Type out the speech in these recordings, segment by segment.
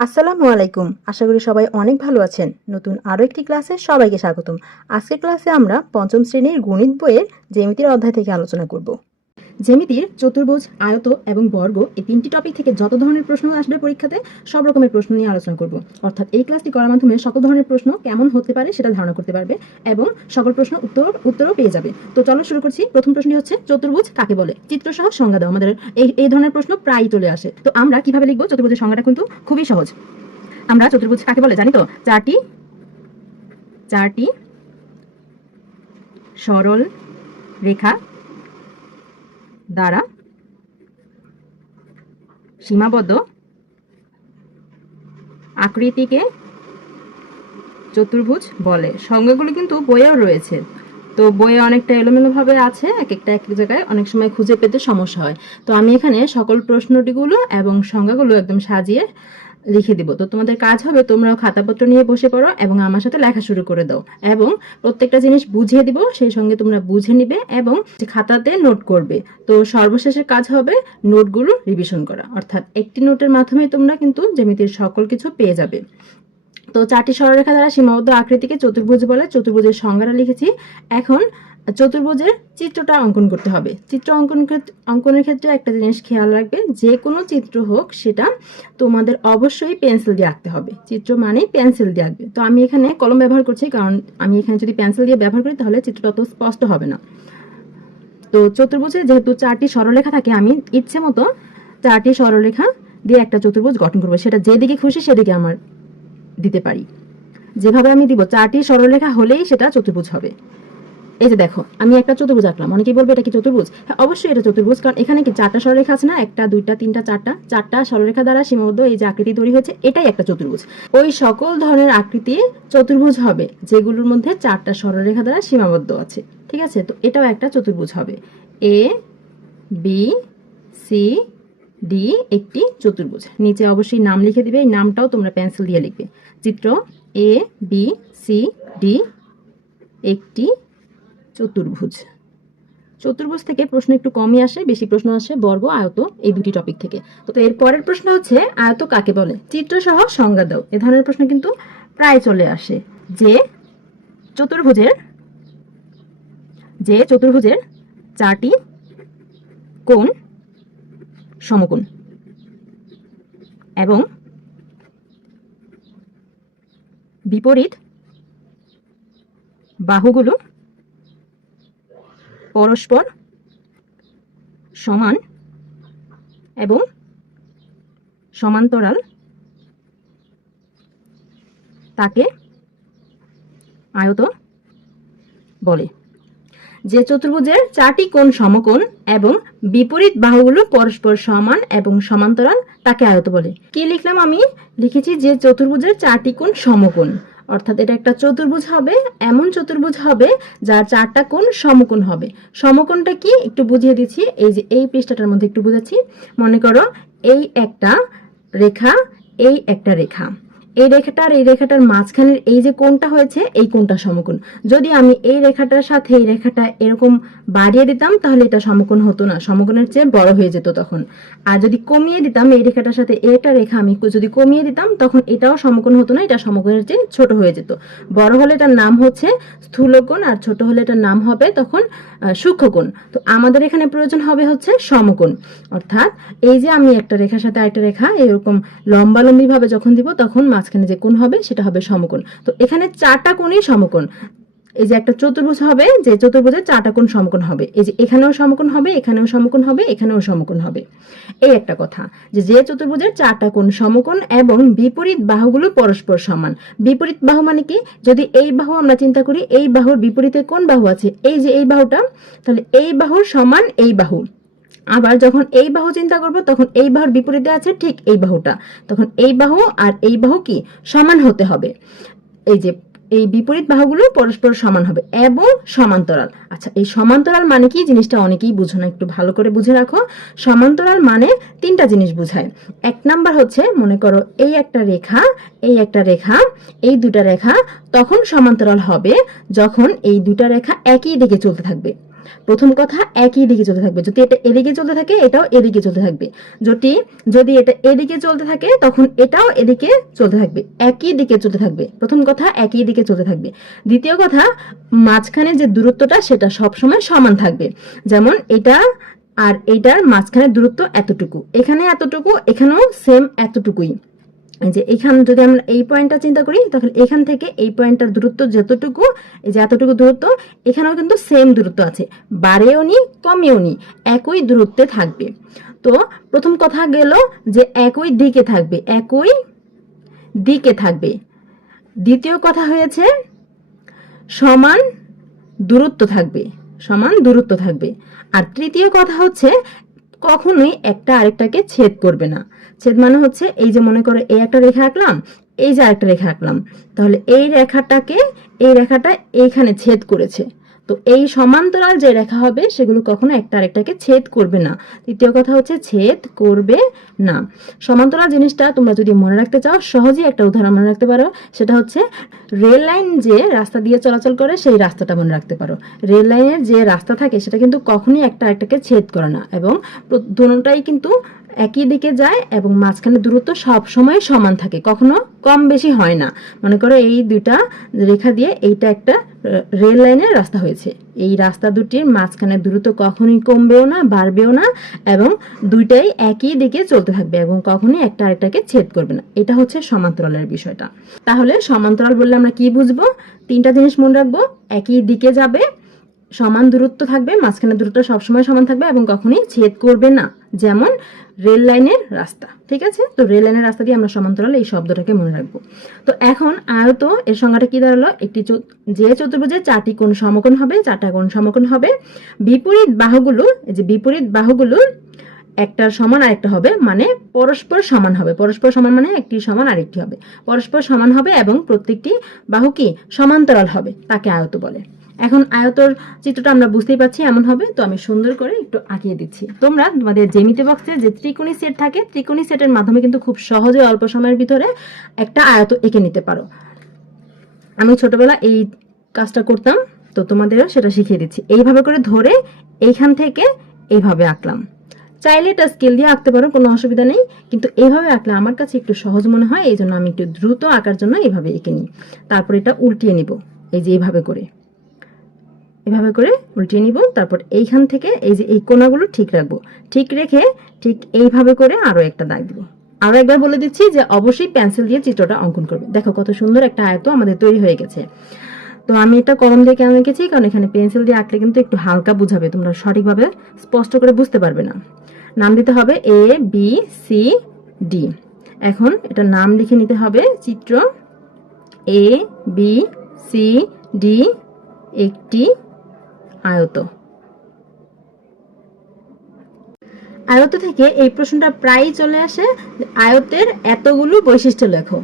আসসালামু আলাইকুম। আশা করি সবাই অনেক ভালো আছেন। নতুন আরও একটি ক্লাসে সবাইকে স্বাগতম। আজকের ক্লাসে আমরা পঞ্চম শ্রেণির গণিত বইয়ের জ্যামিতির অধ্যায় থেকে আলোচনা করব। জ্যামিতির চতুর্ভুজ, আয়ত এবং বর্গ এই তিনটি টপিক থেকে যত ধরনের প্রশ্ন আসবে পরীক্ষাতে, সব রকমের প্রশ্ন নিয়ে আলোচনা করব। অর্থাৎ এই ক্লাসটি করার মাধ্যমে সকল ধরনের প্রশ্ন কেমন হতে পারে সেটা ধারণা করতে পারবে এবং সকল প্রশ্ন উত্তর, উত্তরও পেয়ে যাবে। তো চলো শুরু করছি। প্রথম প্রশ্নটি হচ্ছে, চতুর্ভুজ কাকে বলে? চিত্রসহ সংজ্ঞা দাও, আমাদের এই এই ধরনের প্রশ্ন প্রায়ই চলে আসে। তো আমরা কীভাবে লিখব? চতুর্ভুজের সংজ্ঞাটা কিন্তু খুবই সহজ। আমরা চতুর্ভুজ কাকে বলে জানি তো? চারটি চারটি সরল রেখা দ্বারা সীমাবদ্ধ। আকৃতিকে চতুর্ভুজ বলে। সংজ্ঞাগুলো কিন্তু বইয়েও রয়েছে। তো বইয়ে অনেকটা এলোমেলোভাবে আছে এক একটা এক এক জায়গায় অনেক সময় খুঁজে পেতে সমস্যা হয়। তো আমি এখানে সকল প্রশ্নটিগুলো এবং সংজ্ঞাগুলো একদম সাজিয়ে লিখে দিব। তো তোমাদের কাজ হবে, তোমরাও খাতাপত্র নিয়ে বসে পড়ো এবং আমার সাথে লেখা শুরু করে দাও। এবং প্রত্যেকটা জিনিস বুঝিয়ে দিব, সেই সঙ্গে তোমরা বুঝে নিবে এবং খাতাতে নোট করবে। তো সর্বশেষের কাজ হবে নোটগুলো রিভিশন করা। অর্থাৎ একটি নোটের মাধ্যমে তোমরা কিন্তু জ্যামিতির সকল কিছু পেয়ে যাবে। তো চারটি সরলরেখা দ্বারা সীমাবদ্ধ আকৃতিকে চতুর্ভুজ বলে, চতুর্ভুজের সংজ্ঞাটা লিখেছি। এখন চতুর্ভুজের চিত্রটা অঙ্কন করতে হবে। চিত্র অঙ্কন অঙ্কনের ক্ষেত্রে একটা জিনিস খেয়াল রাখবে, যে কোনো চিত্র হোক, সেটা তোমাদের অবশ্যই পেন্সিল দিয়ে আঁকতে হবে। চিত্র মানেই পেন্সিল দিয়ে আঁকবে। তো আমি এখানে কলম ব্যবহার করছি, কারণ আমি এখানে যদি পেন্সিল দিয়ে ব্যবহার করি, তাহলে চিত্রটা অত স্পষ্ট হবে না। তো চতুর্ভুজে যেহেতু চারটি সরলরেখা থাকে, আমি ইচ্ছে মতো চারটি সরলরেখা দিয়ে একটা চতুর্ভুজ গঠন করব। সেটা যেদিকে খুশি সেদিকে আমার দিতে পারি। যেভাবে আমি দিব, চারটি সরলরেখা হলেই সেটা চতুর্ভুজ হবে। এই যে দেখো, আমি একটা চতুর্ভুজ আঁকলাম। অনেকেই বলবে, এটা কি চতুর্ভুজ? হ্যাঁ অবশ্যই এটা চতুর্ভুজ, কারণ এখানে কি চারটা সরলরেখা আছে না? একটা, দুইটা, তিনটা, চারটা। চারটা সরলরেখা দ্বারা সীমাবদ্ধ এই যে আকৃতি তৈরি হয়েছে, এটাই একটা চতুর্ভুজ। ওই সকল ধরনের আকৃতি চতুর্ভুজ হবে, যেগুলোর মধ্যে চারটা সরলরেখা দ্বারা সীমাবদ্ধ আছে। ঠিক আছে? তো এটাও একটা চতুর্ভুজ হবে। এ, বি, সি, ডি একটি চতুর্ভুজ। নিচে অবশ্যই নাম লিখে দিবে, এই নামটাও তোমরা পেন্সিল দিয়ে লিখবে। চিত্র এ, বি, সি, ডি একটি চতুর্ভুজ। চতুর্ভুজ থেকে প্রশ্ন একটু কমই আসে, বেশি প্রশ্ন আসে বর্গ, আয়ত, এই দুটি টপিক থেকে। তো এর পরের প্রশ্ন হচ্ছে, আয়ত কাকে বলে? চিত্র সহ সংজ্ঞা দাও। এ ধরনের প্রশ্ন কিন্তু প্রায় চলে আসে। যে চতুর্ভুজের যে চতুর্ভুজের চারটি কোণ সমকোণ এবং বিপরীত বাহুগুলো পরস্পর সমান এবং সমান্তরাল তাকে আয়ত বলে। যে চতুর্ভুজের চারটি কোণ সমকোণ এবং বিপরীত বাহুগুলো পরস্পর সমান এবং সমান্তরাল তাকে আয়ত বলে। কি লিখলাম আমি? লিখেছি যে চতুর্ভুজের চারটি কোণ সমকোণ। অর্থাৎ এটা একটা চতুর্ভুজ হবে, এমন চতুর্ভুজ হবে যার চারটা কোণ সমকোণ হবে। সমকোণটা কি? একটু বুঝিয়ে দিচ্ছি, এই যে এই পৃষ্ঠাটার মধ্যে একটু বুঝাচ্ছি। মনে করো এই একটা রেখা, এই একটা রেখা। এই রেখাটার এই রেখাটার মাঝখানের এই যে কোণটা হয়েছে, এই কোণটা সমকোণ। যদি আমি এই রেখাটার সাথে এই রেখাটা এরকম বাড়িয়ে দিতাম, তাহলে এটা সমকোণ হতো না। সমকোণের চেয়ে বড় হয়ে যেত তখন। আর যদি কমিয়ে দিতাম, এই রেখাটার সাথে এটা রেখা আমি যদি কমিয়ে দিতাম, তখন এটাও সমকোণ হতো না, এটা সমকোণের চেয়ে ছোট হয়ে যেত। বড় হলে এটার নাম হচ্ছে স্থূলকোণ, আর ছোট হলে এটার নাম হবে তখন সূক্ষ্মকোণ। তো আমাদের এখানে প্রয়োজন হবে হচ্ছে সমকোণ। অর্থাৎ এই যে আমি একটা রেখার সাথে আরেকটা রেখা এরকম লম্বালম্বি ভাবে যখন দিব, তখন মাঝখানে যে কোণ হবে, সেটা হবে সমকোণ। তো এখানে চারটা কোণই সমকোণ। এই যে একটা চতুর্ভুজ হবে, যে চতুর্ভুজের চারটা কোণ সমকোণ হবে। এই যে এখানেও সমকোণ হবে, এখানেও সমকোণ হবে, এখানেও সমকোণ হবে। এই একটা কথা, যে যে চতুর্ভুজের চারটা কোণ সমকোণ এবং বিপরীত বাহুগুলো পরস্পর সমান। বিপরীত বাহু মানে কি? যদি এই বাহু আমরা চিন্তা করি, এই বাহুর বিপরীতে কোন বাহু আছে? এই যে এই বাহুটা, তাহলে এই বাহুর সমান এই বাহু। আবার যখন এই বাহু চিন্তা করব, তখন এই বাহুর বিপরীতে আছে ঠিক এই বাহুটা। তখন এই বাহু আর এই বাহু কি? সমান হতে হবে। এই যে, এই বিপরীত বাহুগুলো পরস্পর সমান হবে এবং সমান্তরাল। আচ্ছা এই সমান্তরাল মানে কি? জিনিসটা অনেকেই বুঝো না, একটু ভালো করে বুঝে রাখো। সমান্তরাল মানে তিনটা জিনিস বোঝায়। এক নাম্বার হচ্ছে, মনে করো, এই একটা রেখা, এই একটা রেখা, এই দুটা রেখা, তখন সমান্তরাল হবে যখন এই দুটা রেখা একই দিকে চলতে থাকবে। প্রথম কথা একই দিকে চলতে থাকবে। যদি এটা এদিকে চলতে থাকে, এটাও এদিকে চলতে থাকবে। যদি যদি এটা এদিকে চলতে থাকে, তখন এটাও এদিকে চলতে থাকবে। একই দিকে চলতে থাকবে। প্রথম কথা, একই দিকে চলতে থাকবে। দ্বিতীয় কথা, মাঝখানে যে দূরত্বটা, সেটা সবসময় সমান থাকবে। যেমন এটা আর এটার মাঝখানে দূরত্ব এতটুকু। এখানে এতটুকু, এখানেও সেম এতটুকুই। যে এখান যদি আমরা এই পয়েন্টটা চিন্তা করি তখন এখান থেকে এই পয়েন্টটার দূরত্ব যতটুকু, এই যে এতটুকু দূরত্ব, এখানেও কিন্তু সেম দূরত্ব আছে। বাড়েও নি, কমেও নি, একই দূরত্বে থাকবে। তো প্রথম কথা গেল যে একই দিকে থাকবে, একই দিকে থাকবে। দ্বিতীয় কথা হয়েছে সমান দূরত্ব থাকবে, সমান দূরত্ব থাকবে। আর তৃতীয় কথা হচ্ছে কখনোই একটা আরেকটাকে ছেদ করবে না। ছেদ মানে হচ্ছে এই যে মনে করো এই একটা রেখা আঁকলাম, এই যে আরেকটা রেখা আঁকলাম। তাহলে এই রেখাটাকে, এই রেখাটা এইখানে ছেদ করেছে। তো এই সমান্তরাল যে রেখা হবে, সেগুলো কখনো একটা আরেকটাকে ছেদ করবে না। তৃতীয় কথা হচ্ছে ছেদ করবে না। সমান্তরাল জিনিসটা তোমরা যদি মনে রাখতে চাও, সহজেই একটা উদাহরণ মনে রাখতে পারো। সেটা হচ্ছে রেল লাইন যে রাস্তা দিয়ে চলাচল করে, সেই রাস্তাটা মনে রাখতে পারো। রেল লাইনের যে রাস্তা থাকে, সেটা কিন্তু কখনোই একটা আরেকটাকে ছেদ করে না। এবং দুটোটাই কিন্তু একই দিকে যায় এবং মাঝখানে দূরত্ব সব সময় সমান থাকে, কখনো কম বেশি হয় না। মনে করো এই দুইটা রেখা দিয়ে এইটা একটা রেল লাইনের রাস্তা হয়েছে। এই রাস্তা দুটির মাঝখানে দূরত্ব কখনোই কমবেও না, বাড়বেও না এবং দুইটাই একই দিকে চলতে থাকবে এবং কখনোই একটা আরেকটাকে ছেদ করবে না। এটা হচ্ছে সমান্তরালের বিষয়টা। তাহলে সমান্তরাল বললে আমরা কি বুঝব? তিনটা জিনিস মনে রাখব। একই দিকে যাবে, সমান দূরত্ব থাকবে, মাঝখানে দূরত্ব সবসময় সমান থাকবে এবং কখনোই ছেদ করবে না। যেমন রেল লাইনের রাস্তা, ঠিক আছে? তো রেল লাইনের রাস্তা দিয়ে আমরা সমান্তরাল এই শব্দটাকে মনে রাখব। তো এখন আয়ত এর সংজ্ঞাটা কি দাঁড়াল? একটি যে চতুর্ভুজে চারটি কোণ সমকোণ হবে, চারটা কোণ সমকোণ হবে। বিপরীত বাহুগুলো, এই যে বিপরীত বাহুগুলো একটার সমান আরেকটা হবে মানে পরস্পর সমান হবে। পরস্পর সমান মানে একটি সমান আরেকটি হবে। পরস্পর সমান হবে এবং প্রত্যেকটি বাহু কি? সমান্তরাল হবে, তাকে আয়ত বলে। এখন আয়তর চিত্রটা আমরা বুঝতেই পারছি, এমন হবে। তো আমি সুন্দর করে একটু আঁকিয়ে দিচ্ছি। তোমরা তোমাদের জেমিতে বক্সে যে ত্রিকোণী সেট থাকে, ত্রিকোণী সেটের মাধ্যমে কিন্তু খুব সহজে অল্প সময়ের ভিতরে একটা আয়ত এঁকে নিতে পারো। আমি ছোটবেলা এই কাজটা করতাম, তো তোমাদেরও সেটা শিখিয়ে দিচ্ছি। এইভাবে করে ধরে এইখান থেকে এইভাবে আঁকলাম। চাইলে এটা স্কেল দিয়ে আঁকতে পারো, কোনো অসুবিধা নেই। কিন্তু এইভাবে আঁকলে আমার কাছে একটু সহজ মনে হয় এই জন্য আমি একটু দ্রুত আঁকার জন্য এইভাবে এঁকে নিই। তারপর এটা উল্টিয়ে নিব, এই যে এইভাবে করে। এভাবে করে উল্টিয়ে নিব, তারপর এইখান থেকে এই যে এই কোনাগুলো ঠিক রাখব। ঠিক রেখে ঠিক এইভাবে করে আরও একটা দাগ দিব। আরও একবার বলে দিচ্ছি যে অবশ্যই পেন্সিল দিয়ে চিত্রটা অঙ্কন করবে। দেখো কত সুন্দর একটা আয়ত আমাদের তৈরি হয়ে গেছে। তো আমি এটা কলম দিয়ে কেন এঁকেছি কারণ এখানে পেন্সিল দিয়ে আঁকলে কিন্তু একটু হালকা বুঝাবে, তোমরা সঠিকভাবে স্পষ্ট করে বুঝতে পারবে না। নাম দিতে হবে এ বি সি ডি এখন এটা নাম লিখে নিতে হবে চিত্র এ বি সি ডি একটি আয়ত। আয়ত থেকে এই প্রশ্নটা প্রায়ই চলে আসে, আয়তের এতগুলো বৈশিষ্ট্য লেখো।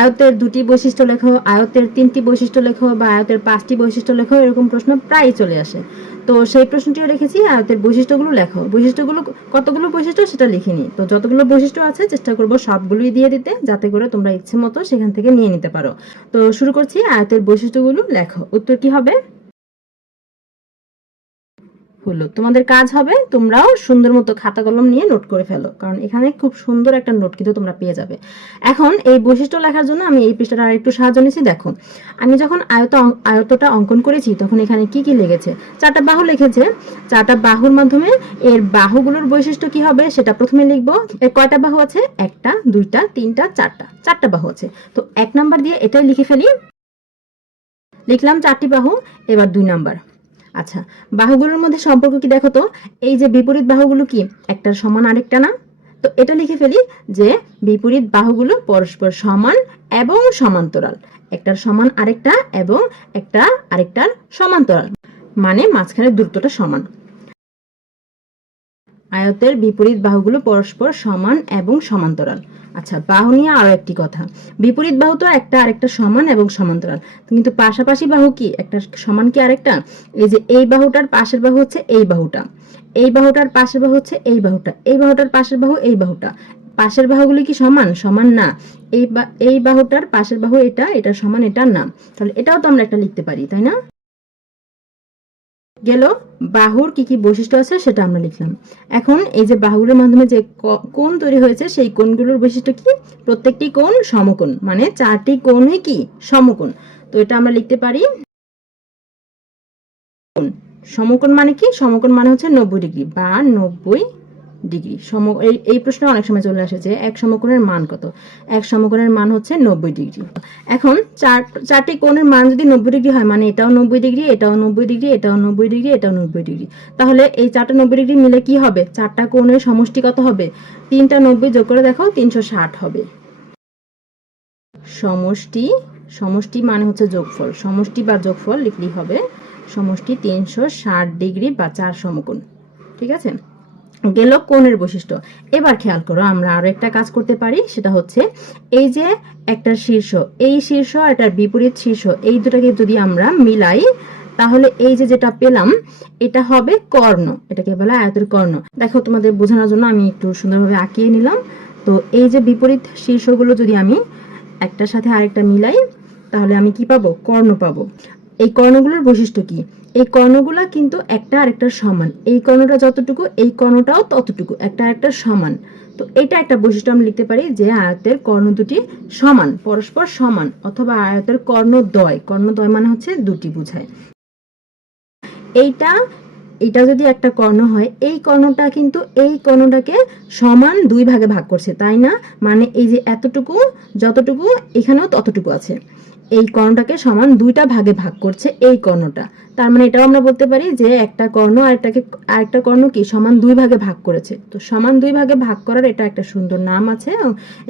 আয়তের দুটি বৈশিষ্ট্য লেখো, আয়তের তিনটি বৈশিষ্ট্য লেখো বা আয়তের পাঁচটি বৈশিষ্ট্য লেখো, এরকম প্রশ্ন প্রায়ই চলে আসে। তো সেই প্রশ্নটিও রেখেছি, আয়তের বৈশিষ্ট্যগুলো লেখো। বৈশিষ্ট্যগুলো, কতগুলো বৈশিষ্ট্য সেটা লিখিনি। তো যতগুলো বৈশিষ্ট্য আছে, চেষ্টা করব সবগুলোই দিয়ে দিতে, যাতে করে তোমরা ইচ্ছে মতো সেখান থেকে নিয়ে নিতে পারো। তো শুরু করছি, আয়তের বৈশিষ্ট্যগুলো লেখো। উত্তর কি হবে? হলো। তোমাদের কাজ হবে, তোমরাও সুন্দর মতো খাতা কলম নিয়ে নোট করে ফেলো, কারণ এখানে খুব সুন্দর একটা নোট কিন্তু তোমরা পেয়ে যাবে। এখন এই বৈশিষ্ট্য লেখার জন্য আমি এই পৃষ্ঠাটা আর একটু সাহায্য নিয়েছি দেখো। আমি যখন আয়ত আয়তটা অঙ্কন করেছি, তখন এখানে কি কি লেগেছে? চারটা বাহু লিখেছে। চারটা বাহুর মাধ্যমে এর বাহুগুলোর বৈশিষ্ট্য কি হবে সেটা প্রথমে লিখব। এর কয়টা বাহু আছে? একটা, দুইটা, তিনটা, চারটা। চারটা বাহু আছে। তো এক নাম্বার দিয়ে এটাই লিখে ফেলি। লিখলাম চারটি বাহু, এবার দুই নাম্বার। আচ্ছা বাহুগুলোর মধ্যে সম্পর্ক কি দেখো তো? এই যে বিপরীত বাহুগুলো কি? একটার সমান আরেকটা না? তো এটা লিখে ফেলি যে বিপরীত বাহুগুলো পরস্পর সমান এবং সমান্তরাল। একটার সমান আরেকটা এবং একটা আরেকটার সমান্তরাল। মানে মাঝখানে দূরত্বটা সমান। আয়তের বিপরীত বাহুগুলো পরস্পর সমান এবং সমান্তরাল। আচ্ছা বাহু নিয়ে আরও একটি কথা। বিপরীত বাহু তো একটা, আরেকটা সমান এবং সমান্তরাল। কিন্তু পাশাপাশি বাহু কি? একটা সমান কি আরেকটা? এই যে এই বাহুটার পাশের বাহু হচ্ছে এই বাহুটা। এই বাহুটার পাশের বাহু হচ্ছে এই বাহুটা। এই বাহুটার পাশের বাহু এই বাহুটা। পাশের বাহুগুলি কি সমান? সমান না। এই এই বাহুটার পাশের বাহু এটা এটা সমান, এটা না। তাহলে এটাও তো আমরা একটা লিখতে পারি, তাই না? গেল, বাহুর কি কি বৈশিষ্ট্য আছে সেটা আমরা লিখলাম। এখন এই যে বাহুগুলোর মাধ্যমে যে কোণ তৈরি হয়েছে, সেই কোণগুলোর বৈশিষ্ট্য কি? প্রত্যেকটি কোণ সমকোণ মানে চারটি কোণই কি? সমকোণ। তো এটা আমরা লিখতে পারি সমকোণ মানে কি? সমকোণ মানে হচ্ছে নব্বই ডিগ্রি বা নব্বই ডিগ্রি। সম এই এই প্রশ্ন অনেক সময় চলে আসে যে এক সমকোণের মান কত? এক সমকোণের মান হচ্ছে নব্বই ডিগ্রি। এখন চার চারটি কোণের মান যদি নব্বই ডিগ্রি হয় মানে এটাও নব্বই ডিগ্রি, এটাও নব্বই ডিগ্রি, এটাও নব্বই ডিগ্রি, এটাও নব্বই ডিগ্রি। তাহলে এই চারটা নব্বই ডিগ্রি মিলে কি হবে? চারটা কোণের সমষ্টি কত হবে? তিনটা নব্বই যোগ করে দেখো, তিনশো ষাট হবে। সমষ্টি সমষ্টি মানে হচ্ছে যোগফল। সমষ্টি বা যোগফল লিখলেই হবে সমষ্টি তিনশো ষাট ডিগ্রি বা চার সমকোণ। ঠিক আছে? গেল কোণের বৈশিষ্ট্য। এবার খেয়াল করো, আমরা আরও একটা কাজ করতে পারি, সেটা হচ্ছে এই যে একটা শীর্ষ, এই শীর্ষ আর এটার বিপরীত শীর্ষ, এই দুটাকে যদি আমরা মিলাই, তাহলে এই যে যেটা পেলাম, এটা হবে কর্ণ। এটাকে বলা আয়তের কর্ণ। দেখো, তোমাদের বোঝানোর জন্য আমি একটু সুন্দরভাবে আঁকিয়ে নিলাম। তো এই যে বিপরীত শীর্ষগুলো যদি আমি একটার সাথে আরেকটা মিলাই, তাহলে আমি কি পাবো? কর্ণ পাবো। এই কর্ণগুলোর বৈশিষ্ট্য কি? এই কর্ণগুলা কিন্তু একটা আরেকটার সমান। এই কর্ণটা যতটুকু, এই কর্ণটাও ততটুকু, একটা আরেকটার সমান। তো এটা একটা বৈশিষ্ট্য আমরা লিখতে পারি যে আয়তের কর্ণ দুটি সমান, পরস্পর সমান, অথবা আয়তের কর্ণদ্বয় কর্ণদ্বয় মানে হচ্ছে দুটি বোঝায়। এইটা এটা যদি একটা কর্ণ হয়, এই কর্ণটা কিন্তু এই কর্ণটাকে সমান দুই ভাগে ভাগ করছে, তাই না? মানে এই যে এতটুকু, যতটুকু, এখানেও ততটুকু আছে। এই কর্ণটাকে সমান দুইটা ভাগে ভাগ করছে এই কর্ণটা। তার মানে এটাও আমরা বলতে পারি যে একটা কর্ণ আরেকটাকে আরেকটা কর্ণ কি সমান দুই ভাগে ভাগ করেছে। তো সমান দুই ভাগে ভাগ করার এটা একটা সুন্দর নাম আছে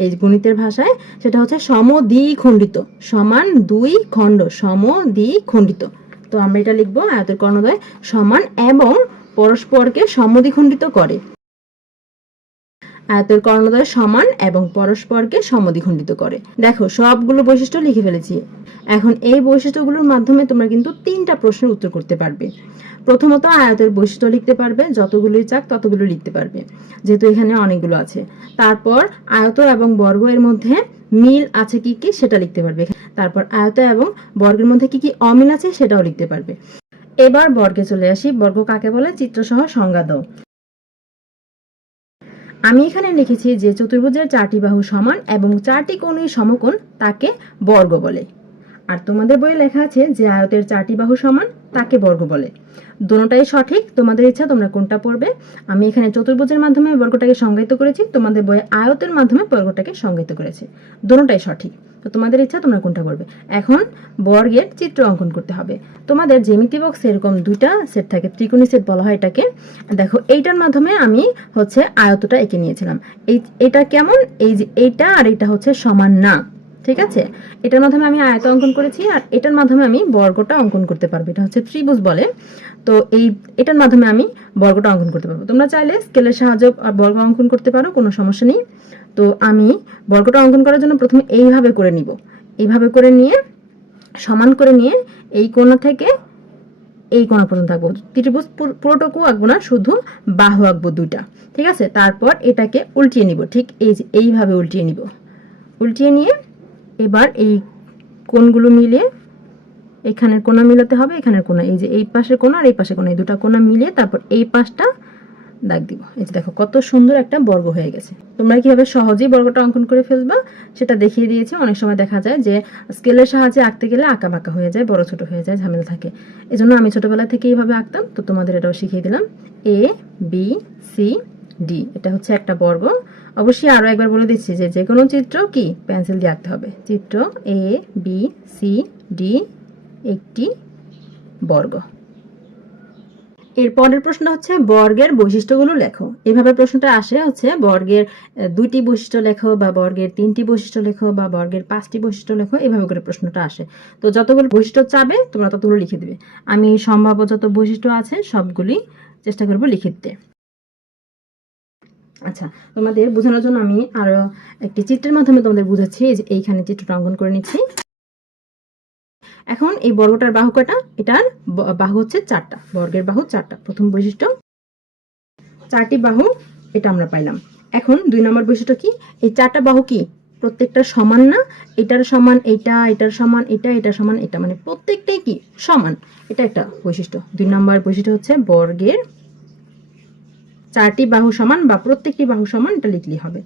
এই গণিতের ভাষায়। সেটা হচ্ছে সমদ্বিখণ্ডিত, সমান দুই খণ্ড, সমদ্বিখণ্ডিত। তো আমরা এটা লিখব আয়তের কর্ণদ্বয় সমান এবং পরস্পরকে সমদ্বিখণ্ডিত করে। আয়তের কর্ণদ্বয় সমান এবং পরস্পরকে সমদ্বিখণ্ডিত করে। দেখো, সবগুলো বৈশিষ্ট্য লিখে ফেলেছি। এখন এই বৈশিষ্ট্যগুলোর মাধ্যমে তোমরা কিন্তু তিনটা প্রশ্নের উত্তর করতে পারবে। প্রথমত, আয়তের বৈশিষ্ট্য লিখতে পারবে, যতগুলোই চাক ততগুলো লিখতে পারবে, যেহেতু এখানে অনেকগুলো আছে। তারপর, আয়ত এবং বর্গ এর মধ্যে মিল আছে কি কি সেটা লিখতে পারবে। তারপর, আয়ত এবং বর্গের মধ্যে কি কি অমিল আছে সেটাও লিখতে পারবে। এবার বর্গে চলে আসি। বর্গ কাকে বলে? চিত্রসহ সংজ্ঞা দাও। আমি এখানে লিখেছি যে চতুর্ভুজের চারটি বাহু সমান এবং চারটি কোণই সমকোণ তাকে বর্গ বলে। আর তোমাদের বইয়ে লেখা আছে যে আয়তের চারটি বাহু সমান তাকে বর্গ বলে। দোনোটাই সঠিক, তোমাদের ইচ্ছা তোমরা কোনটা পড়বে। আমি এখানে চতুর্ভুজের মাধ্যমে বর্গটাকে সংজ্ঞায়িত করেছি, তোমাদের বইয়ে আয়তের মাধ্যমে বর্গটাকে সংজ্ঞায়িত করেছি। দোনোটাই সঠিক। তো তোমাদের ইচ্ছা তোমরা কোনটা করবে? এখন বর্গের চিত্র অঙ্কন করতে হবে। তোমাদের জেমিতি বক্স এরকম দুইটা সেট থাকে, ত্রিকোণী সেট বলা হয় এটাকে। দেখো, এইটার মাধ্যমে আমি হচ্ছে আয়তটা এঁকে নিয়েছিলাম। এই, এটা কেমন? এই যে এইটা আর এটা হচ্ছে সমান না। ঠিক আছে? এটার মাধ্যমে আমি আয়ত অঙ্কন করেছি আর এটার মাধ্যমে আমি বর্গটা অঙ্কন করতে পারব। এটা হচ্ছে ত্রিভুজ বলে। তো এই, এটার মাধ্যমে আমি বর্গটা অঙ্কন করতে পারব। তোমরা চাইলে স্কেলের সাহায্যে বর্গ অঙ্কন করতে পারো, কোনো সমস্যা নেই। তো আমি বর্গটা অঙ্কন করার জন্য প্রথমে এইভাবে করে নিব। এইভাবে করে নিয়ে, সমান করে নিয়ে এই কোণা থেকে এই কোণা পর্যন্ত আঁকবো। ত্রিভুজ পুরোটুকু আঁকবো না, শুধু বাহু আঁকবো দুইটা। ঠিক আছে? তারপর এটাকে উল্টিয়ে নিব। ঠিক এই যে, এইভাবে উল্টিয়ে নিব। উল্টিয়ে নিয়ে এবার এই কোণগুলো মিলিয়ে এখানের কোণা মিলাতে হবে, এখানের কোণা। এই যে এই পাশের কোণা আর এই পাশের কোণা, এই দুটো কোনা মিলিয়ে তারপর এই পাশটা দাগ দিব। এই যে দেখো কত সুন্দর একটা বর্গ হয়ে গেছে। তোমরা কীভাবে সহজেই বর্গটা অঙ্কন করে ফেলবা সেটা দেখিয়ে দিয়েছি। অনেক সময় দেখা যায় যে স্কেলের সাহায্যে আঁকতে গেলে আঁকা বাঁকা হয়ে যায়, বড় ছোট হয়ে যায়, ঝামেলা থাকে। এজন্য আমি ছোটবেলা থেকে এইভাবে আঁকতাম, তো তোমাদের এটাও শিখিয়ে দিলাম। এ বি সি ডি, এটা হচ্ছে একটা বর্গ। অবশ্যই আরও একবার বলে দিচ্ছি যে যে কোনো চিত্র কি? পেন্সিল দিয়ে আঁকতে হবে। চিত্র এ বি সি ডি একটি বর্গ। এর পরের প্রশ্ন হচ্ছে, বর্গের বৈশিষ্ট্যগুলো লেখো। এভাবে প্রশ্নটা আসে হচ্ছে, বর্গের দুইটি বৈশিষ্ট্য লেখো বা বর্গের তিনটি বৈশিষ্ট্য লেখো বা বর্গের পাঁচটি বৈশিষ্ট্য লেখো, এভাবে করে প্রশ্নটা আসে। তো যতগুলো বৈশিষ্ট্য চাবে, তোমরা ততগুলো লিখে দিবে। আমি সম্ভাব্য যত বৈশিষ্ট্য আছে, সবগুলি চেষ্টা করব লিখে দিতে আচ্ছা তোমাদের বোঝানোর জন্য আমি আরও একটি চিত্রের মাধ্যমে তোমাদের বুঝাচ্ছি যে এইখানে চিত্রটা অঙ্কন করে নিচ্ছি। এখন এই বর্গটার বাহু কটা এটার বাহু হচ্ছে চারটা, বর্গের বাহু চারটা। প্রথম বৈশিষ্ট্য, চারটি বাহু, এটা আমরা পাইলাম। এখন দুই নম্বর বৈশিষ্ট্য কি? এই চারটা বাহু কি? প্রত্যেকটা সমান না? এটার সমান এটা এটার সমান এটা, এটার সমান এটা মানে প্রত্যেকটাই কি? সমান। এটা একটা বৈশিষ্ট্য। দুই নম্বর বৈশিষ্ট্য হচ্ছে বর্গের চারটি বাহু সমান বা প্রত্যেকটি বাহু সমান এটা লিখলেই হবে।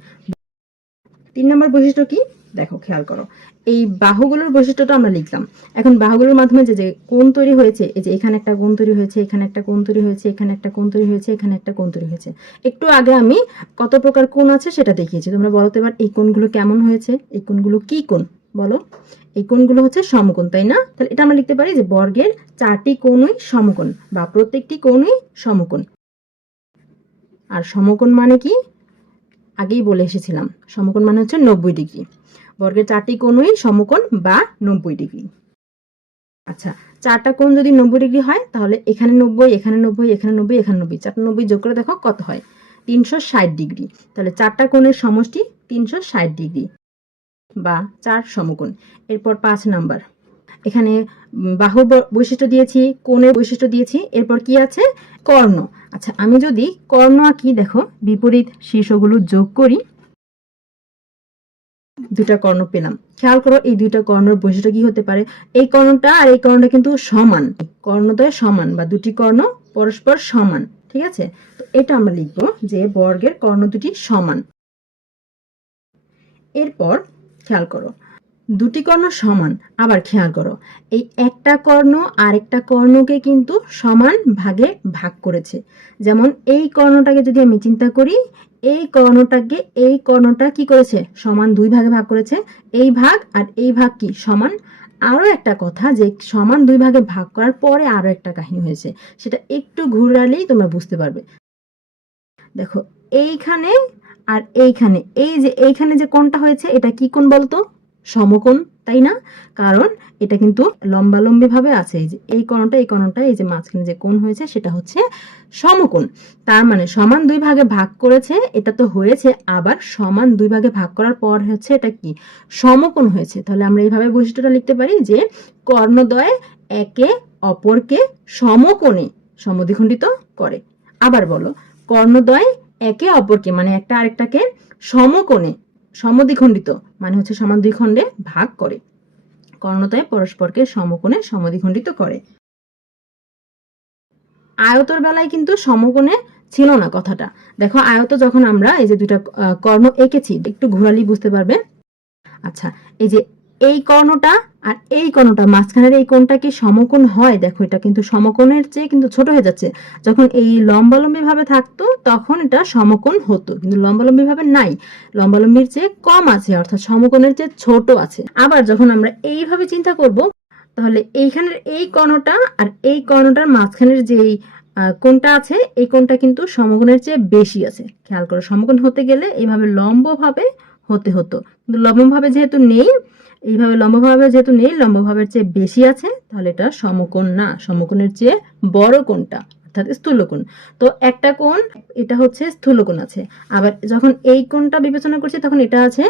তিন নম্বর বৈশিষ্ট্য কি? দেখো, খেয়াল করো। এই বাহুগুলোর বৈশিষ্ট্যটা আমরা লিখলাম। এখন বাহুগুলোর মাধ্যমে যে যে কোণ তৈরি হয়েছে, এই যে এখানে একটা কোণ তৈরি হয়েছে, এখানে একটা কোণ তৈরি হয়েছে, এখানে একটা কোণ তৈরি হয়েছে, এখানে একটা কোণ তৈরি হয়েছে। একটু আগে আমি কত প্রকার কোণ আছে সেটা দেখিয়েছি। তোমরা বলতে পার এই কোণগুলো কেমন হয়েছে? এই কোণগুলো কি কোণ? বলো। এই কোণগুলো হচ্ছে সমকোণ, তাই না? তাহলে এটা আমরা লিখতে পারি যে বর্গের চারটি কোণই সমকোণ বা প্রত্যেকটি কোণই সমকোণ। আর সমকোণ মানে কি? আগেই বলে এসেছিলাম। সমকোণ মানে হচ্ছে নব্বই ডিগ্রি। বর্গের চারটি কোণই সমকোণ বা নব্বই ডিগ্রি। আচ্ছা চারটা কোণ যদি নব্বই ডিগ্রি হয়, তাহলে এখানে নব্বই এখানে নব্বই এখানে নব্বই এখানে নব্বই। চারটা নব্বই যোগ করে দেখো কত হয়? তিনশো ষাট ডিগ্রি। তাহলে চারটা কোণের সমষ্টি তিনশো ষাট ডিগ্রি বা চার সমকোণ। এরপর পাঁচ নাম্বার। এখানে বাহুর বৈশিষ্ট্য দিয়েছি, কোণের বৈশিষ্ট্য দিয়েছি, এরপর কি আছে? কর্ণ। আচ্ছা আমি যদি কর্ণ আঁকি, দেখো, বিপরীত শীর্ষগুলো যোগ করি দুটা কর্ণ পেলাম। খেয়াল করো, এই দুইটা কর্ণের বৈশিষ্ট্য কি হতে পারে? এই কর্ণটা আর এই কর্ণটা কিন্তু সমান। কর্ণদ্বয় সমান বা দুটি কর্ণ পরস্পর সমান, ঠিক আছে? তো এটা আমরা লিখব যে বর্গের কর্ণ দুটি সমান। এরপর, খেয়াল করো দুটি কর্ণ সমান, আবার খেয়াল করো, এই একটা কর্ণ আরেকটা কর্ণকে কিন্তু সমান ভাগে ভাগ করেছে। যেমন এই কর্ণটাকে যদি আমি চিন্তা করি, এই কর্ণটাকে এই কর্ণটা কি করেছে? সমান দুই ভাগে ভাগ করেছে। এই ভাগ আর এই ভাগ কি? সমান। আরও একটা কথা যে সমান দুই ভাগে ভাগ করার পরে আরও একটা কাহিনী হয়েছে। সেটা একটু ঘুরালেই তোমরা বুঝতে পারবে। দেখো, এইখানে আর এইখানে, এই যে এইখানে যে কোনটা হয়েছে, এটা কি কোন বলতো? সমকোণ, তাই না? কারণ এটা কিন্তু লম্বালম্বি ভাবে আছে। এই যে এই কোণটা এই কোণটা, এই যে মাঝখানে যে কোণ হয়েছে, সেটা হচ্ছে সমকোণ। তার মানে সমান দুই ভাগে ভাগ করেছে, এটা তো হয়েছে। আবার সমান দুই ভাগে ভাগ করার পর হচ্ছে এটা কি? সমকোণ হয়েছে। তাহলে আমরা এইভাবে বৈশিষ্ট্যটা লিখতে পারি যে কর্ণদ্বয় একে অপরকে সমকোণে সমদ্বিখণ্ডিত করে। আবার বলো, কর্ণদ্বয় একে অপরকে মানে একটা আরেকটাকে সমকোণে সমদ্বিখণ্ডিত মানে হচ্ছে সমদ্বিখণ্ডে ভাগ করে। কর্ণতায় পরস্পরকে সমকোণে সমদ্বিখণ্ডিত করে। আয়তর বেলায় কিন্তু সমকোণে ছিল না কথাটা। দেখো, আয়ত যখন আমরা এই যে দুইটা কর্ণ এঁকেছি, একটু ঘোরালি বুঝতে পারবে। আচ্ছা এই যে এই কর্ণটা আর এই কর্ণটা মাঝখানের এই কোণটা কি সমকোণ হয়? দেখো, এটা কিন্তু সমকোণের চেয়ে কিন্তু ছোট হয়ে যাচ্ছে। যখন এই লম্বালম্বি ভাবে থাকতো, তখন এটা সমকোণ হতো, কিন্তু লম্বালম্বি ভাবে নাই। লম্বালম্বির চেয়ে কম আছে, অর্থাৎ সমকোণের চেয়ে ছোট আছে। আবার যখন আমরা এইভাবে চিন্তা করব, তাহলে এইখানের এই কর্ণটা আর এই কর্ণটার মাঝখানের যেই কোণটা আছে, এই কোণটা কিন্তু সমকোণের চেয়ে বেশি আছে। খেয়াল করো, সমকোণ হতে গেলে এইভাবে লম্বভাবে হতে হতো। কিন্তু লম্বভাবে যেহেতু নেই এইভাবে লম্বভাবে যেহেতু নেই, লম্বভাবের চেয়ে বেশি আছে, তাহলে এটা সমকোণ না। সমকোণের চেয়ে বড় কোণটা, অর্থাৎ স্থূলকোণ তো একটা কোণ, এটা হচ্ছে স্থূলকোণ আছে। আবার যখন এই কোণটা বিবেচনা করছি, তখন এটা আছে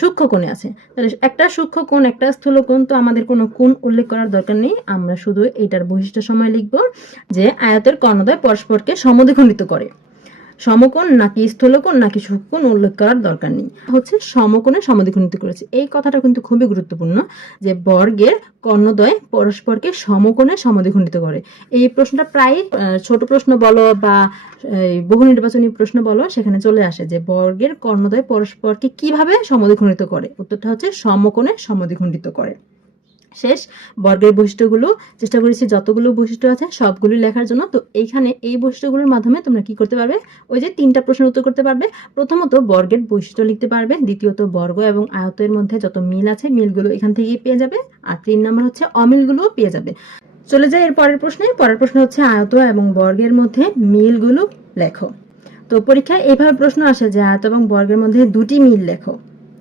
সূক্ষ্ম কোণে আছে। তাহলে একটা সূক্ষ্ম কোণ, একটা স্থূলকোণ তো আমাদের কোনো কোণ উল্লেখ করার দরকার নেই। আমরা শুধু এটার বৈশিষ্ট্য সময় লিখব যে আয়তের কর্ণদ্বয় পরস্পরকে সমদ্বিখণ্ডিত করে। সমকোণ নাকি স্থূলকোণ নাকি সূক্ষ্মকোণ উল্লেখ করার দরকার নেই। হচ্ছে সমকোণে সমদ্বিখণ্ডিত করেছে। এই কথাটা কিন্তু খুবই গুরুত্বপূর্ণ যে বর্গের কর্ণদ্বয় পরস্পরকে সমকোণে সমদ্বিখণ্ডিত করে। এই প্রশ্নটা প্রায় ছোট প্রশ্ন বলো বা বহু নির্বাচনী প্রশ্ন বলো, সেখানে চলে আসে যে বর্গের কর্ণদ্বয় পরস্পরকে কীভাবে সমদ্বিখণ্ডিত করে। উত্তরটা হচ্ছে সমকোণে সমদ্বিখণ্ডিত করে। শেষ। বর্গের বৈশিষ্ট্যগুলো, চেষ্টা করেছি যতগুলো বৈশিষ্ট্য আছে সবগুলো লেখার জন্য। তো এইখানে এই বৈশিষ্ট্যগুলোর মাধ্যমে তোমরা কি করতে পারবে? ওই যে তিনটা প্রশ্নের উত্তর করতে পারবে। প্রথমত বর্গের বৈশিষ্ট্য লিখতে পারবে। দ্বিতীয়ত বর্গ এবং আয়তের মধ্যে যত মিল আছে, মিলগুলো এখান থেকেই পেয়ে যাবে। আর তিন নম্বর হচ্ছে অমিলগুলোও পেয়ে যাবে। চলে যাই এর পরের প্রশ্নে। পরের প্রশ্ন হচ্ছে আয়ত এবং বর্গের মধ্যে মিলগুলো লেখো। তো পরীক্ষায় এইভাবে প্রশ্ন আসে যে আয়ত এবং বর্গের মধ্যে দুটি মিল লেখো।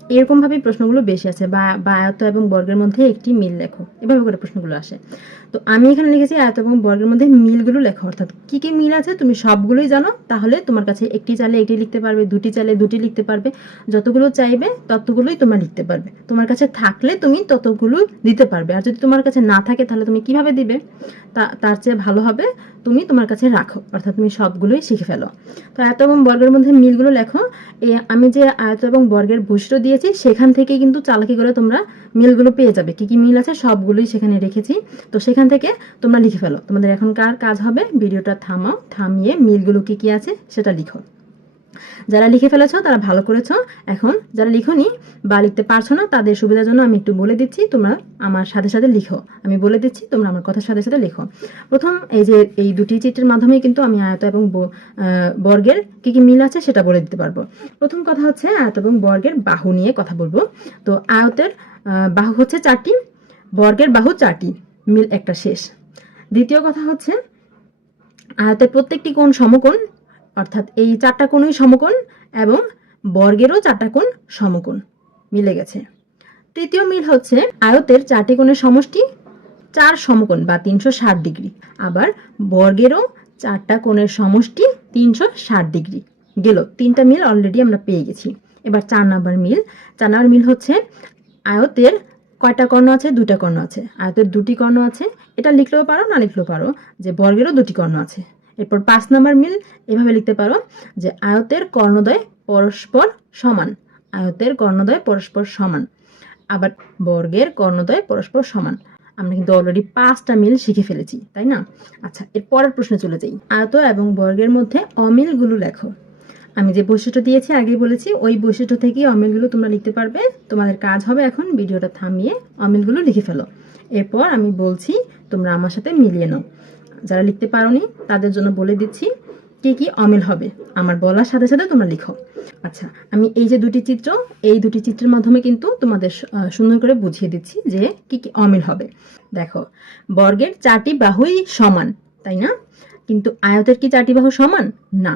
এরকম ভাবেই প্রশ্নগুলো বেশি আছে, বা বা আয়ত এবং বর্গের মধ্যে একটি মিল লেখো। এভাবে করে প্রশ্নগুলো আসে। তো আমি এখানে লিখেছি আয়ত এবং বর্গের মধ্যে মিলগুলো লেখো, অর্থাৎ কি কি মিল আছে তুমি সবগুলোই জানো, তাহলে তোমার কাছে একটি চাইলে একটি লিখতে পারবে, দুটি চাইলে দুটি লিখতে পারবে, যতগুলো চাইবে ততগুলোই তোমার লিখতে পারবে। তোমার কাছে থাকলে তুমি ততগুলো দিতে পারবে, আর যদি তোমার কাছে না থাকে তাহলে তুমি কীভাবে দিবে? তার চেয়ে ভালো হবে তুমি তোমার কাছে রাখো, অর্থাৎ তুমি সবগুলোই শিখে ফেলো। তো আয়ত এবং বর্গের মধ্যে মিলগুলো লেখো এই আমি যে আয়ত এবং বর্গের বৈশিষ্ট্য দিয়েছি, সেখান থেকে কিন্তু চালাকি করে তোমরা মিলগুলো পেয়ে যাবে। কি কি মিল আছে সবগুলোই সেখানে রেখেছি। তো সেখান থেকে তোমরা লিখে ফেলো। তোমাদের এখনকার কাজ হবে ভিডিওটা থামাও, থামিয়ে মিলগুলো কি কি আছে সেটা লিখো। যারা লিখে ফেলেছো তারা ভালো করেছ। এখন যারা লিখোনি বা লিখতে পারছ না, তাদের সুবিধার জন্য আমি একটু বলে দিচ্ছি, তোমরা আমার সাথে সাথে লিখো। আমি বলে দিচ্ছি, তোমরা আমার কথার সাথে সাথে লিখো। প্রথম এই যে এই দুটি চিত্রের মাধ্যমে কিন্তু আমি আয়ত এবং বর্গের কি কি মিল আছে সেটা বলে দিতে পারব। প্রথম কথা হচ্ছে আয়ত এবং বর্গের বাহু নিয়ে কথা বলব। তো আয়তের বাহু হচ্ছে চারটি, বর্গের বাহু চারটি। মিল একটা শেষ। দ্বিতীয় কথা হচ্ছে, আয়তের প্রত্যেকটি কোণ সমকোণ, অর্থাৎ এই চারটা কোণই সমকোণ এবং বর্গেরও চারটা কোণ সমকোণ মিলে গেছে। তৃতীয় মিল হচ্ছে আয়তের চারটি কোণের সমষ্টি চার সমকোণ বা তিনশো ষাট ডিগ্রি। আবার বর্গেরও চারটা কোণের সমষ্টি তিনশো ষাট ডিগ্রি। গেল, তিনটা মিল অলরেডি আমরা পেয়ে গেছি। এবার চার নাম্বার মিল। চার নাম্বার মিল হচ্ছে আয়তের কয়টা কর্ণ আছে? দুটা কর্ণ আছে। আয়তের দুটি কর্ণ আছে। এটা লিখলেও পারো, না লিখলেও পারো, যে বর্গেরও দুটি কর্ণ আছে। এরপর পাঁচ নাম্বার মিল, এভাবে লিখতে পারো, যে আয়তের কর্ণদ্বয় পরস্পর সমান। আয়তের কর্ণদ্বয় পরস্পর সমান। আবার বর্গের কর্ণদ্বয় পরস্পর সমান। আমরা কিন্তু অলরেডি পাঁচটা মিল শিখে ফেলেছি, তাই না? আচ্ছা এর পরের প্রশ্নে চলে যাই। আয়ত এবং বর্গের মধ্যে অমিলগুলো লেখো। আমি যে বৈশিষ্ট্য দিয়েছি, আগেই বলেছি, ওই বৈশিষ্ট্য থেকেই অমিলগুলো তোমরা লিখতে পারবে। তোমাদের কাজ হবে এখন ভিডিওটা থামিয়ে অমিলগুলো লিখে ফেলো। এরপর আমি বলছি, তোমরা আমার সাথে মিলিয়ে নাও। যারা লিখতে পারোনি, তাদের জন্য বলে দিচ্ছি, কি কি অমিল হবে? আমার বলার সাথে সাথে তোমরা লিখো। আচ্ছা আমি এই যে দুটি চিত্র, এই দুটি চিত্রের মাধ্যমে কিন্তু তোমাদের সুন্দর করে বুঝিয়ে দিচ্ছি যে কি কি অমিল হবে। দেখো, বর্গের চারটি বাহুই সমান, তাই না? কিন্তু আয়তের কি চারটি বাহু সমান? না।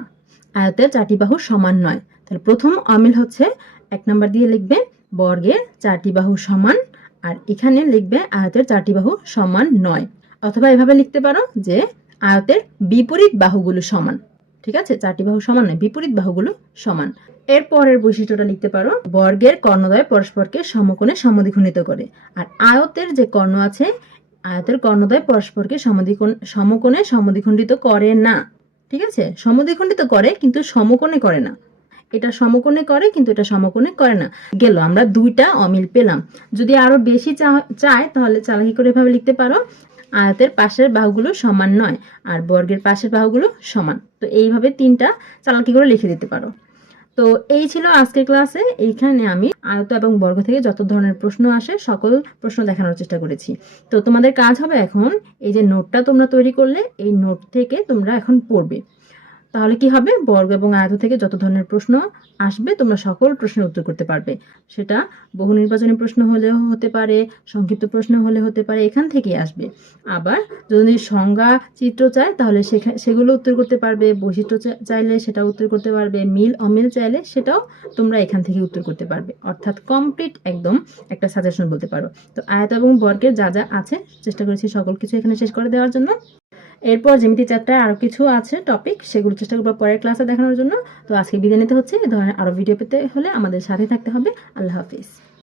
আয়তের চারটি বাহু সমান নয়। তাহলে প্রথম অমিল হচ্ছে এক নম্বর দিয়ে লিখবে বর্গের চারটি বাহু সমান, আর এখানে লিখবে আয়তের চারটি বাহু সমান নয়। অথবা এভাবে লিখতে পারো যে আয়তের বিপরীত বাহুগুলো সমান। ঠিক আছে? চারটি বাহু সমান নয়, বিপরীত বাহুগুলো সমান। এর পরের বৈশিষ্ট্যটা লিখতে পারো, বর্গের কর্ণদ্বয় পরস্পরকে সমকোণে সমদ্বিখণ্ডিত করে। আর আয়তের যে কর্ণ আছে, আয়তের কর্ণদ্বয় পরস্পরকে সমদ্বিকোণ সমকোণে সমদ্বিখণ্ডিত করে না। ঠিক আছে? সমদ্বিখণ্ডিত করে, কিন্তু সমকোণে করে না। এটা সমকোণে করে, কিন্তু এটা সমকোণে করে না। গেল, আমরা দুইটা অমিল পেলাম। যদি আরও বেশি চায়, তাহলে চালাকি করে এভাবে লিখতে পারো। আয়তের পাশের বাহুগুলো সমান নয়, আর বর্গের পাশের বাহুগুলো সমান। তো এইভাবে তিনটা চালাকি করে লিখে দিতে পারো। তো এই ছিল আজকের ক্লাসে। এইখানে আমি আয়ত এবং বর্গ থেকে যত ধরনের প্রশ্ন আসে, সকল প্রশ্ন দেখানোর চেষ্টা করেছি। তো তোমাদের কাজ হবে এখন এই যে নোটটা তোমরা তৈরি করলে, এই নোট থেকে তোমরা এখন পড়বে। তাহলে কি হবে? বর্গ এবং আয়ত থেকে যত ধরনের প্রশ্ন আসবে, তোমরা সকল প্রশ্নের উত্তর করতে পারবে। সেটা বহু নির্বাচনী প্রশ্ন হলেও হতে পারে, সংক্ষিপ্ত প্রশ্ন হলে হতে পারে, এখান থেকেই আসবে। আবার যদি সংজ্ঞা চিত্র চায়, তাহলে সেগুলো উত্তর করতে পারবে, বৈশিষ্ট্য চাইলে সেটা উত্তর করতে পারবে, মিল, অমিল চাইলে সেটাও তোমরা এখান থেকে উত্তর করতে পারবে। অর্থাৎ কমপ্লিট একদম একটা সাজেশন বলতে পারো। তো আয়ত এবং বর্গের যা যা আছে, চেষ্টা করেছি সকল কিছু এখানে শেষ করে দেওয়ার জন্য। এরপর যেমিতি চ্যাপ্টার আরও কিছু আছে টপিক সেগুলো চেষ্টা করব পরের ক্লাসে দেখানোর জন্য। তো আজকে বিদায় নিতে হচ্ছে। এ ধরনের আরও ভিডিও পেতে হলে আমাদের সাথে থাকতে হবে। আল্লাহ হাফিজ।